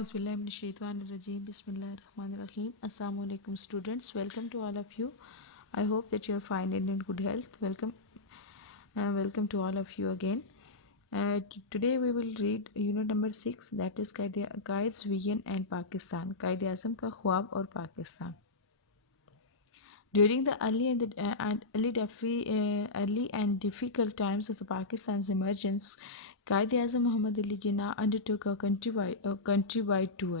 Auzu billahi minash shaitanir rajim. Bismillahir rahmanir rahim. Assalamu alaikum students. Welcome to all of you. I hope that you are fine and in good health. Welcome to all of you again. Today we will read unit number 6, that is Qaid's Vision and Pakistan. Qaid Azam ka Khwab aur Pakistan. During the early and difficult times of the Pakistan's emergence, Qaid-e-Azam Muhammad Ali Jinnah undertook a countrywide tour.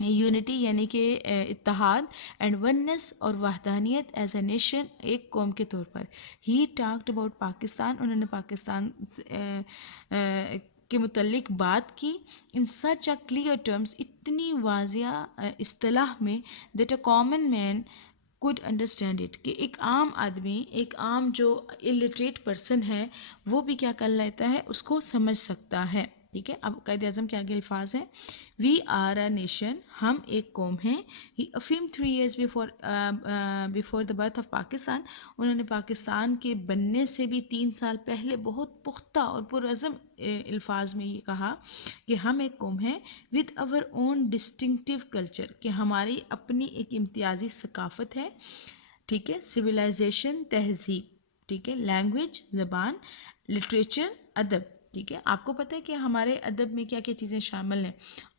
Unity یعنی کہ اتحاد، and oneness اور وحدانیت as a nation, ایک قوم کے طور پر. He talked about Pakistan, انہوں نے پاکستان کے متعلق بات کی ان سچ اے کلیئر ٹرمز، اتنی واضح اصطلاح میں، that a common man could understand it, کہ ایک عام آدمی، ایک عام جو الٹریٹ پرسن ہے وہ بھی کیا کر لیتا ہے، اس کو سمجھ سکتا ہے. ٹھیک ہے. اب قائد اعظم کے آگے الفاظ ہیں، وی آر اے نیشن، ہم ایک قوم ہیں. ہی افیم 3 years before the birth of Pakistan, انہوں نے پاکستان کے بننے سے بھی 3 سال پہلے بہت پختہ اور پرعزم الفاظ میں یہ کہا کہ ہم ایک قوم ہیں with our own distinctive culture، کہ ہماری اپنی ایک امتیازی ثقافت ہے. ٹھیک ہے. سویلائزیشن، تہذیب. ٹھیک ہے. لینگویج، زبان. لٹریچر، ادب. ٹھیک ہے. آپ کو پتہ ہے کہ ہمارے ادب میں کیا کیا چیزیں شامل ہیں.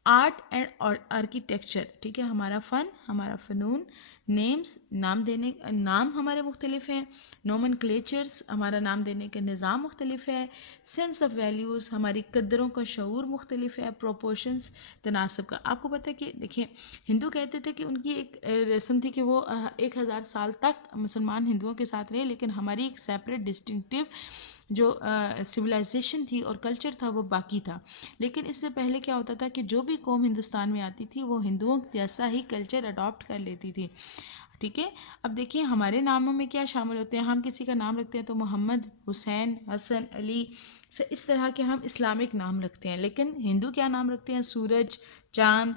Art and architecture. ٹھیک ہے. ہمارا فن، ہمارا فنون. نیمز، نام ہمارے مختلف ہیں. نومن کلیچرز، ہمارا نام دینے کا نظام مختلف ہے. سینس آف ویلیوز، ہماری قدروں کا شعور مختلف ہے. پروپورشنز، تناسب کا. آپ کو پتہ ہے کہ دیکھیں، ہندو کہتے تھے کہ ان کی ایک رسم تھی کہ وہ 1000 سال تک مسلمان ہندوؤں کے ساتھ رہے، لیکن ہماری ایک سیپریٹ ڈسٹنکٹیو جو سویلائزیشن تھی اور کلچر تھا وہ باقی تھا. لیکن اس سے پہلے کیا ہوتا تھا کہ جو بھی قوم ہندوستان میں آتی تھی وہ ہندوؤں جیسا ہی کلچر اڈاپٹ کر لیتی تھی. ٹھیک ہے. اب دیکھیں ہمارے ناموں میں کیا شامل ہوتے ہیں. ہم کسی کا نام رکھتے ہیں تو محمد، حسین، حسن، علی، سے اس طرح کے ہم اسلامک نام رکھتے ہیں. لیکن ہندو کیا نام رکھتے ہیں؟ سورج، چاند،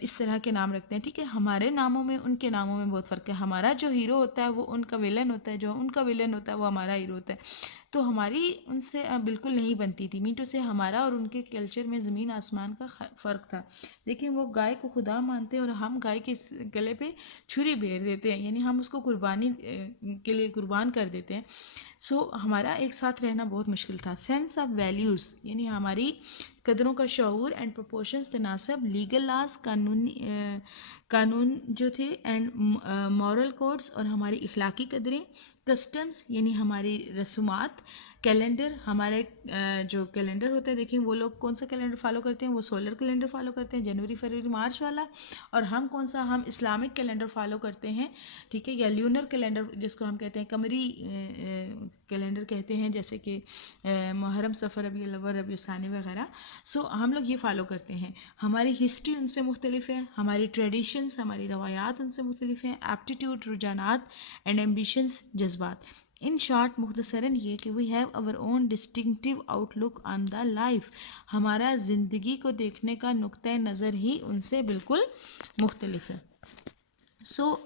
اس طرح کے نام رکھتے ہیں. ٹھیک ہے. ہمارے ناموں میں ان کے ناموں میں بہت فرق ہے. ہمارا جو ہیرو ہوتا ہے وہ ان کا ویلن ہوتا ہے، جو ان کا ویلن ہوتا ہے وہ ہمارا ہیرو ہوتا ہے. تو ہماری ان سے بالکل نہیں بنتی تھی. مینٹو سے ہمارا اور ان کے کلچر میں زمین آسمان کا فرق تھا. دیکھیں وہ گائے کو خدا مانتے ہیں اور ہم گائے کے گلے پہ چھری پھیر دیتے ہیں، یعنی ہم اس کو قربانی کے لیے قربان کر دیتے ہیں. سو ہمارا ایک ساتھ رہنا بہت مشکل تھا. سینس آف ویلیوز یعنی ہماری قدروں کا شعور. اینڈ پروپورشنز، تناسب. لیگل لاز، قانون جو تھے. اینڈ مورل کوڈز، اور ہماری اخلاقی قدریں. کسٹمز یعنی ہماری رسومات. کیلنڈر، ہمارے جو کیلنڈر ہوتا ہے، دیکھیں وہ لوگ کون سا کیلنڈر فالو کرتے ہیں، وہ سولر کیلنڈر فالو کرتے ہیں، جنوری، فروری، مارچ والا. اور ہم کون سا، ہم اسلامک کیلنڈر فالو کرتے ہیں. ٹھیک ہے. یا لیونر کیلنڈر جس کو ہم کہتے ہیں قمری کیلنڈر کہتے ہیں، جیسے کہ محرم، صفر، ربیع الاول، ربیع الثانی وغیرہ. سو ہم لوگ یہ فالو کرتے ہیں. ہماری ہسٹری ان سے مختلف ہے. ہماری ٹریڈیشنز، ہماری روایات ان سے مختلف ہیں. ایپٹیٹیوڈ، رجحانات. اینڈ ایمبیشنز، جذبات. ان شارٹ، مختصراً یہ کہ we have our own distinctive outlook on the life, ہمارا زندگی کو دیکھنے کا نقطۂ نظر ہی ان سے بالکل مختلف ہے. سو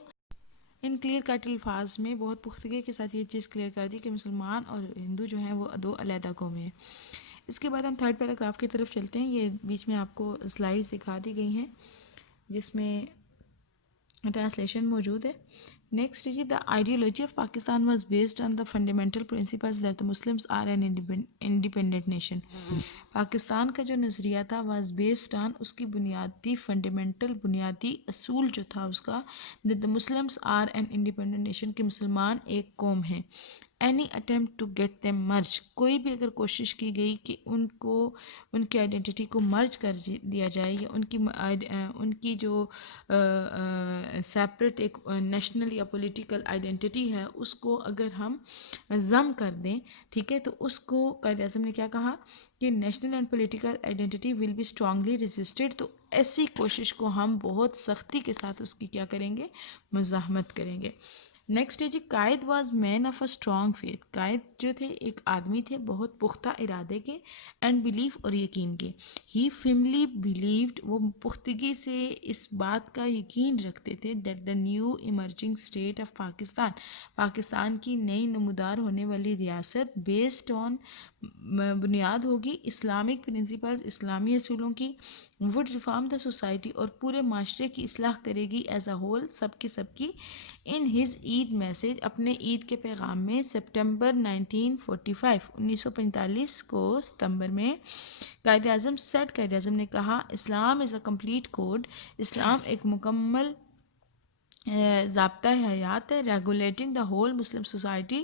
ان کلیئر کٹ الفاظ میں بہت پختگی کے ساتھ یہ چیز کلیئر کر دی کہ مسلمان اور ہندو جو ہیں وہ دو علیحدہ قومیں ہیں. اس کے بعد ہم تھرڈ پیراگراف کی طرف چلتے ہیں. یہ بیچ میں آپ کو سلائڈ دکھا دی گئی ہیں جس میں ٹرانسلیشن موجود ہے. نیکسٹ جی، the ideology of Pakistan was based on the fundamental principles that the Muslims are an independent nation. Pakistan کا جو نظریہ تھا واز بیسڈ آن، اس کی بنیادی اصول جو تھا اس کا، that the Muslims are an independent nation, کہ مسلمان ایک قوم ہیں. Any attempt to get them merge, کوئی بھی اگر کوشش کی گئی کہ ان کی آئیڈینٹی کو مرج کر دیا جائے، یا ان کی جو سیپریٹ ایک نیشنل یا پولیٹیکل آئیڈینٹی ہے اس کو اگر ہم ضم کر دیں، ٹھیک ہے، تو اس کو قائد اعظم نے کیا کہا کہ national and political identity will be strongly resisted. تو ایسی کوشش کو ہم بہت سختی کے ساتھ اس کی کیا کریں گے، مزاحمت کریں گے. نیکسٹ ہے جی، Quaid was man of a strong faith. Quaid جو تھے ایک آدمی تھے بہت پختہ ارادے کے، اینڈ بلیف، اور یقین کے. ہی فیملی بلیوڈ، وہ پختگی سے اس بات کا یقین رکھتے تھے، that the new emerging state of Pakistan کی نئی نمودار ہونے والی ریاست بیسڈ آن، بنیاد ہوگی اسلامک پرنسپلز، اسلامی اصولوں کی. وڈ ریفارم دا سوسائٹی، اور پورے معاشرے کی اصلاح کرے گی ایز اے ہول، سب کی. ان ہز عید میسج، اپنے عید کے پیغام میں، سپٹمبر 1945 کو ستمبر میں قائد اعظم نے کہا، اسلام از اے کمپلیٹ کوڈ، اسلام ایک مکمل ضابطہ حیات ہے، regulating the whole Muslim society,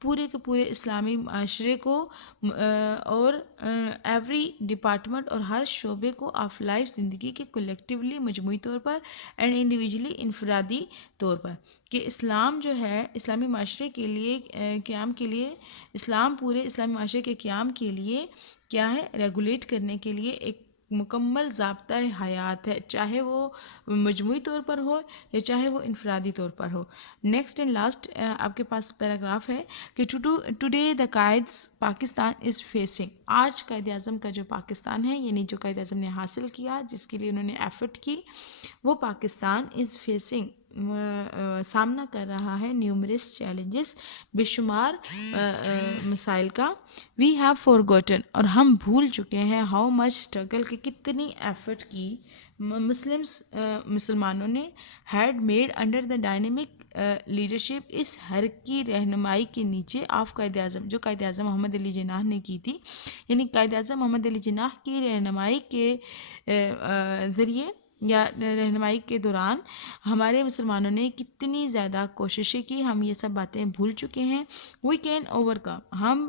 پورے کے پورے اسلامی معاشرے کو اور ایوری ڈپارٹمنٹ اور ہر شعبے کو آف لائف زندگی کے کلیکٹیولی مجموعی طور پر اینڈ انڈیویجولی انفرادی طور پر، کہ اسلام جو ہے اسلامی معاشرے کے لیے قیام کے لیے، اسلام پورے اسلامی معاشرے کے قیام کے لیے کیا ہے، ریگولیٹ کرنے کے لیے ایک مکمل ضابطہ حیات ہے، چاہے وہ مجموعی طور پر ہو یا چاہے وہ انفرادی طور پر ہو۔ نیکسٹ اینڈ لاسٹ آپ کے پاس پیراگراف ہے کہ today the Quaid's Pakistan is facing, آج قائد اعظم کا جو پاکستان ہے، یعنی جو قائد اعظم نے حاصل کیا، جس کے لیے انہوں نے ایفرٹ کی، وہ پاکستان از فیسنگ سامنا کر رہا ہے نیومرس چیلنجز، بے شمار مسائل کا، وی ہیو فورگوٹن، اور ہم بھول چکے ہیں، ہاؤ مچ اسٹرگل، کہ کتنی ایفرٹ کی مسلمانوں نے had made under the dynamic leadership, اس ہر کی رہنمائی کے نیچے آف قائد اعظم، جو قائد اعظم محمد علی جناح نے کی تھی، یعنی قائد اعظم محمد علی جناح کی رہنمائی کے ذریعے یا رہنمائی کے دوران ہمارے مسلمانوں نے کتنی زیادہ کوششیں کی، ہم یہ سب باتیں بھول چکے ہیں۔ وی کین اوور کم، ہم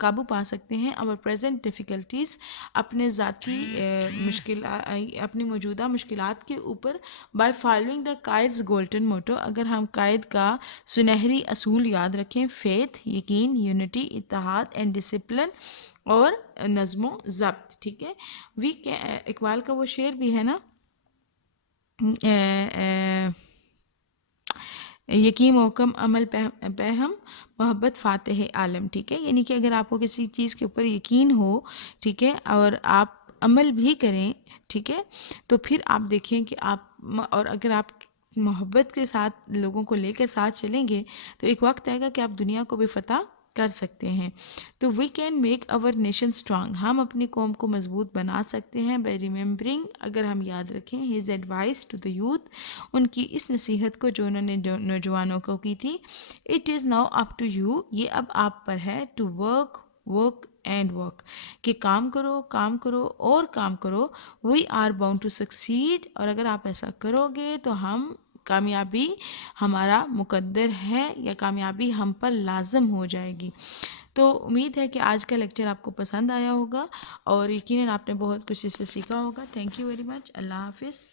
قابو پا سکتے ہیں اور پریزنٹ ڈیفیکلٹیز، اپنے ذاتی اپنی موجودہ مشکلات کے اوپر، by following the Quaid's golden motto, اگر ہم قائد کا سنہری اصول یاد رکھیں، فیتھ، یقین، یونٹی، اتحاد اینڈ ڈسپلن، اور نظم و ضبط، ٹھیک ہے۔ اقبال کا وہ شعر بھی ہے نا، یقین محکم عمل پہم محبت فاتح عالم، ٹھیک ہے، یعنی کہ اگر آپ کو کسی چیز کے اوپر یقین ہو، ٹھیک ہے، اور آپ عمل بھی کریں، ٹھیک ہے، تو پھر آپ دیکھیں کہ اور اگر آپ محبت کے ساتھ لوگوں کو لے کر ساتھ چلیں گے تو ایک وقت آئے گا کہ آپ دنیا کو بھی فتح کر سکتے ہیں۔ تو we can make our nation strong, ہم اپنی قوم کو مضبوط بنا سکتے ہیں بائی ریممبرنگ، اگر ہم یاد رکھیں his advice to the youth, ان کی اس نصیحت کو جو انہوں نے نوجوانوں کو کی تھی، it is now up to you, یہ اب آپ پر ہے، ٹو ورک اینڈ ورک، کہ کام کرو اور کام کرو، we are bound to succeed, اور اگر آپ ایسا کرو گے تو ہم کامیابی ہمارا مقدر ہے، یا کامیابی ہم پر لازم ہو جائے گی۔ تو امید ہے کہ آج کا لیکچر آپ کو پسند آیا ہوگا اور یقیناً آپ نے بہت کچھ اس سے سیکھا ہوگا۔ تھینک یو ویری مچ، اللہ حافظ۔